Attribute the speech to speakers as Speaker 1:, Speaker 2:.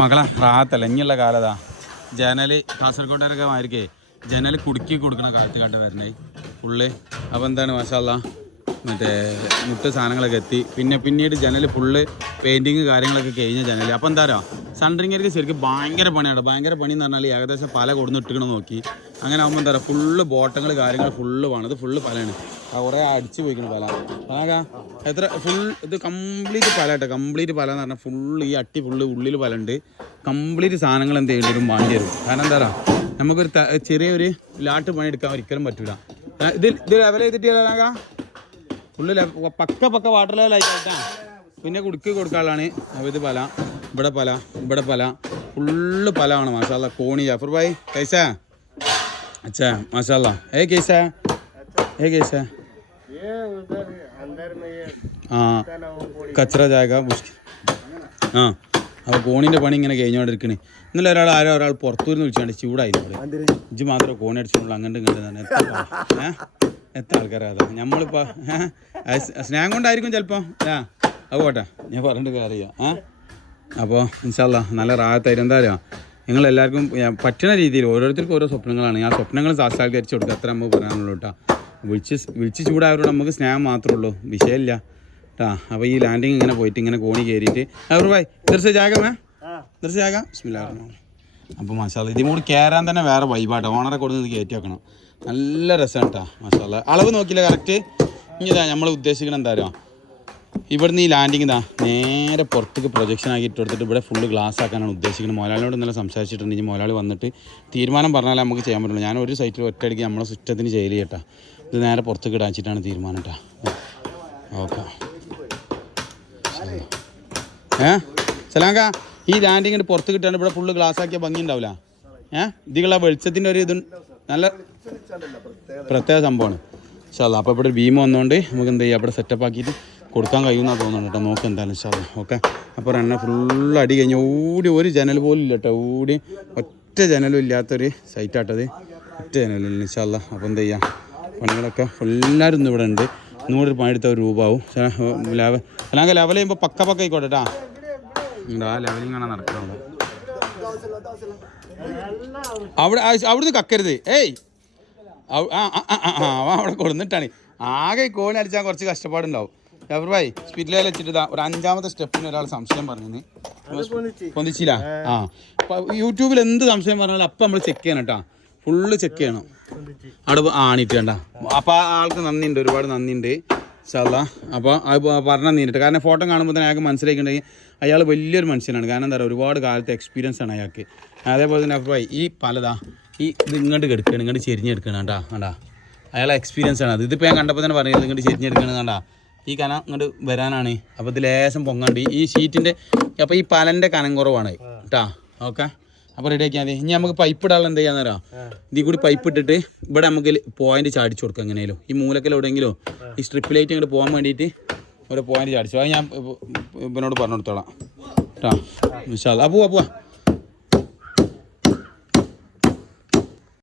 Speaker 1: മകളെ റാത്തല്ല ഇനിയുള്ള കാലതാ. ജനൽ കാസർഗോഡൊക്കെ മായിരിക്കേ ജനൽ കുടുക്കി കൊടുക്കണ കാലത്ത് കണ്ട് വരണേ ഉള്ളേ. അപ്പോൾ എന്താണ് മാഷാല്ല മറ്റേ മുട്ട സാധനങ്ങളൊക്കെ എത്തി. പിന്നെ പിന്നീട് ജനൽ ഫുള്ള് പെയിന്റിങ് കാര്യങ്ങളൊക്കെ കഴിഞ്ഞ ജനൽ അപ്പോൾ എന്താ പറയുക സൺഡ്രിങ്ങർക്ക് ശരിക്കും ഭയങ്കര പണിയാണ് ഭയങ്കര പണി എന്ന് പറഞ്ഞാൽ ഏകദേശം പല കൊടുന്ന് ഇട്ടിക്കണം നോക്കി. അങ്ങനെ ആകുമ്പോൾ എന്താ പറയുക ഫുള്ള് ബോട്ടങ്ങൾ കാര്യങ്ങൾ ഫുള്ള് വേണം. ഇത് ഫുള്ള് പലയാണ്. കുറേ അടിച്ച് പോയിക്കണം പല. ആകാ എത്ര ഫുൾ ഇത് കംപ്ലീറ്റ് പല കേട്ടോ. കംപ്ലീറ്റ് പല എന്ന് പറഞ്ഞാൽ ഫുള്ള് ഈ അട്ടി ഫുള്ള് ഉള്ളിൽ പല ഉണ്ട്. കംപ്ലീറ്റ് സാധനങ്ങൾ എന്ത് ചെയ്യേണ്ടി വരും? വാങ്ങി വരും കാരണം എന്താ പറയുക നമുക്കൊരു ചെറിയൊരു ലാട്ട് പണി എടുക്കാൻ ഒരിക്കലും പറ്റില്ല ഇത് ഇത് ലെവൽ ചെയ്തിട്ടാകാ ഫുള്ള് പക്ക പക്ക വാട്ടർ ലെവൽ ആയിട്ടാണ് പിന്നെ കുടുക്കി കൊടുക്കാനുള്ളതാണ്. അപ്പോൾ ഇത് പല. ഇവിടെ പല. ഇവിടെ പല. ഫുള്ള് പലമാണ് മാഷാല്ല കോണി ജാഫർ ഭായ്. കേസ? അച്ഛാ മാഷാല്ല ഏ കേസ? ഏ കേസ? ആ. കച്ചറ ജാഗ ആ. അപ്പൊ കോണിന്റെ പണി ഇങ്ങനെ കഴിഞ്ഞോണ്ടിരിക്കണേ. ഇന്നലെ ഒരാൾ ആരോ ഒരാൾ പുറത്തുനിന്ന് വിളിച്ചാണ്ട് ചൂടായിരുന്നു ഇജ്ജ് മാത്രമേ കോണി അടിച്ചോളൂ. അങ്ങോട്ട് ഇങ്ങോട്ട് തന്നെ. എത്ര ആൾക്കാരാ അതാ? നമ്മളിപ്പോൾ സ്നേഹം കൊണ്ടായിരിക്കും ചിലപ്പോൾ ആ അത് പോട്ടെ. ഞാൻ പറഞ്ഞിട്ട് കാര്യമില്ല. ആ അപ്പോൾ ഇൻഷാല്ല നല്ല റാഹത്തായിട്ട്. എന്താ നിങ്ങൾ എല്ലാവർക്കും പറ്റുന്ന രീതിയിൽ ഓരോരുത്തർക്കും ഓരോ സ്വപ്നങ്ങളാണ്. ആ സ്വപ്നങ്ങൾ സാക്ഷാത്കരിച്ച് കൊടുക്കുക അത്ര നമുക്ക് പറയാനുള്ളൂ കേട്ടോ. വിളിച്ച് വിളിച്ച് ചൂടായവരോട് നമുക്ക് സ്നേഹം മാത്രമേ ഉള്ളൂ. വിഷയമില്ല. കേട്ടാ അപ്പോൾ ഈ ലാൻഡിങ് ഇങ്ങനെ പോയിട്ട് ഇങ്ങനെ കോണി കയറിയിട്ട് അവർ ഭായ് ദർശ ജാഗ ബിസ്മില്ലാ അപ്പോൾ മസാല ഇതും കൂടി കയറാൻ തന്നെ വേറെ വൈബാട്ടോ ഓണറെ കൊടുത്ത് കയറ്റി വെക്കണം. നല്ല രസമാണ് കേട്ടോ മസാല. അളവ് നോക്കിയില്ല കറക്റ്റ് ഇനി നമ്മൾ ഉദ്ദേശിക്കണം എന്താ പറയുക ഇവിടുന്ന് ഈ ലാൻഡിങ് ഇതാ നേരെ പുറത്തേക്ക് പ്രൊജക്ഷൻ ആക്കി ഇട്ട് കൊടുത്തിട്ട് ഇവിടെ ഫുള്ള് ഗ്ലാസ് ആക്കാനാണ് ഉദ്ദേശിക്കുന്നത് മോലാളിയോട് ഇന്നലെ സംസാരിച്ചിട്ടുണ്ടെങ്കിൽ മോലാളി വന്നിട്ട് തീരുമാനം പറഞ്ഞാലേ നമുക്ക് ചെയ്യാൻ പറ്റുള്ളൂ. ഞാൻ ഒരു സൈറ്റിൽ ഒറ്റയടിക്ക് നമ്മളെ സിസ്റ്റത്തിന് ചെയ്യൽ കേട്ടാ ഇത് നേരെ പുറത്തേക്ക് ഇടാച്ചിട്ടാണ് തീരുമാനം കേട്ടോ ഓക്കെ. ഏ? സലാങ്ക ഈ ലാൻഡിങ്ങിന് പുറത്ത് കിട്ടാണ്ട് ഇവിടെ ഫുള്ള് ഗ്ലാസ് ആക്കിയ ഭംഗി ഉണ്ടാവില്ല ഏ? ഇതികളെ വെളിച്ചത്തിന്റെ ഒരു ഇത് നല്ല പ്രത്യേക സംഭവമാണ്. ഇൻഷാല്ല അപ്പോൾ ഇവിടെ ഒരു ഭീമ വന്നുകൊണ്ട് നമുക്ക് എന്ത് ചെയ്യാം? അവിടെ സെറ്റപ്പ് ആക്കിയിട്ട് കൊടുക്കാൻ കഴിയുമെന്നാണ് തോന്നുന്നു കേട്ടോ. നോക്കാം എന്തായാലും ശാല ഓക്കെ? അപ്പോൾ എണ്ണ ഫുൾ അടി കഴിഞ്ഞ് ഓടി ഒരു ജനൽ പോലും ഇല്ല കേട്ടോ. ഓടി ഒറ്റ ജനലും ഇല്ലാത്തൊരു സൈറ്റാട്ടത് ഒറ്റ ജനലും ഇല്ല ഇൻഷാല്ല അപ്പോൾ എന്ത് ചെയ്യാം? പണികളൊക്കെ എല്ലാവരും ഇന്ന് ഇവിടെ ഉണ്ട്. നൂറ് ഒരു എടുത്ത ഒരു രൂപയാവും ലെവൽ അല്ലെങ്കിൽ ലെവൽ ചെയ്യുമ്പോൾ പക്ക പക്ക ആയിക്കോട്ടെ കേട്ടാ ആ ലെവലിംഗ് ആണ് നടക്കുന്നത് അവിടെ അവിടുന്ന് കക്കരുത്. ഏയ്! അവിടെ കൊടുന്നിട്ടാണ്. ആകെ കോണി അടിച്ചാൽ കുറച്ച് കഷ്ടപ്പാടുണ്ടാവും. ജബർ ഭായി സ്പീഡിലേക്ക് വെച്ചിട്ട് ഒരു അഞ്ചാമത്തെ സ്റ്റെപ്പിന് ഒരാൾ സംശയം പറഞ്ഞു പൊന്തിച്ചില്ല ആ. അപ്പൊ യൂട്യൂബിൽ എന്ത് സംശയം പറഞ്ഞാലും അപ്പം നമ്മൾ ചെക്ക് ചെയ്യണം കേട്ടോ ഫുള്ള് ചെക്ക് ചെയ്യണം. അവിടെ ആണിട്ട് വേണ്ട അപ്പോൾ ആൾക്ക് നന്ദിയുണ്ട് ഒരുപാട് നന്ദിയുണ്ട്. ഇൻഷാല്ലാ അപ്പോൾ അത് പറഞ്ഞാൽ നീണ്ടിട്ട് കാരണം ഫോട്ടോ കാണുമ്പോൾ തന്നെ അയാൾക്ക് മനസ്സിലാക്കിയിട്ടുണ്ടെങ്കിൽ അയാൾ വലിയൊരു മനുഷ്യനാണ്. കാരണം എന്താ പറയുക ഒരുപാട് കാലത്തെ എക്സ്പീരിയൻസ് ആണ് അയാൾക്ക്. അതേപോലെ തന്നെ അഭിപ്രായം ഈ പലതാ. ഈ ഇത് ഇങ്ങോട്ട് കെടുക്കണം ഇങ്ങോട്ട് ചെരിഞ്ഞെടുക്കണം കേട്ടാ കണ്ടാ. അയാളെ എക്സ്പീരിയൻസ് ആണ് അത്. ഇതിപ്പോൾ ഞാൻ കണ്ടപ്പോൾ തന്നെ പറഞ്ഞത് ഇങ്ങോട്ട് ചെരിഞ്ഞെടുക്കണം കണ്ടാ. ഈ കന ഇങ്ങോട്ട് വരാനാണ്. അപ്പോൾ ഇത് ലേശം പൊങ്ങാണ്ട്. ഈ ഷീറ്റിന്റെ അപ്പോൾ ഈ പലന്റെ കനം കുറവാണ് കേട്ടാ. ഓക്കെ? അപ്പോൾ റെഡി ആക്കിയാൽ മതി. ഇനി നമുക്ക് പൈപ്പ് ഇടാനുള്ള എന്ത് ചെയ്യാന്ന് പറയാം ഇതിൽ കൂടി പൈപ്പ് ഇട്ടിട്ട് ഇവിടെ നമുക്ക് പോയിന്റ് ചാടിച്ചു കൊടുക്കാം എങ്ങനെയാലും ഈ മൂലക്കൽ എവിടെയെങ്കിലും ഈ സ്ട്രിപ്പ് ലൈറ്റ് ഇങ്ങോട്ട് പോകാൻ വേണ്ടിയിട്ട് ഒരു പോയിന്റ് ചാടിച്ചു അത് ഞാൻ ഇവനോട് പറഞ്ഞു കൊടുത്തോളാം. കേട്ടോ. വിശാൽ അപ്പോൾ പോവാ.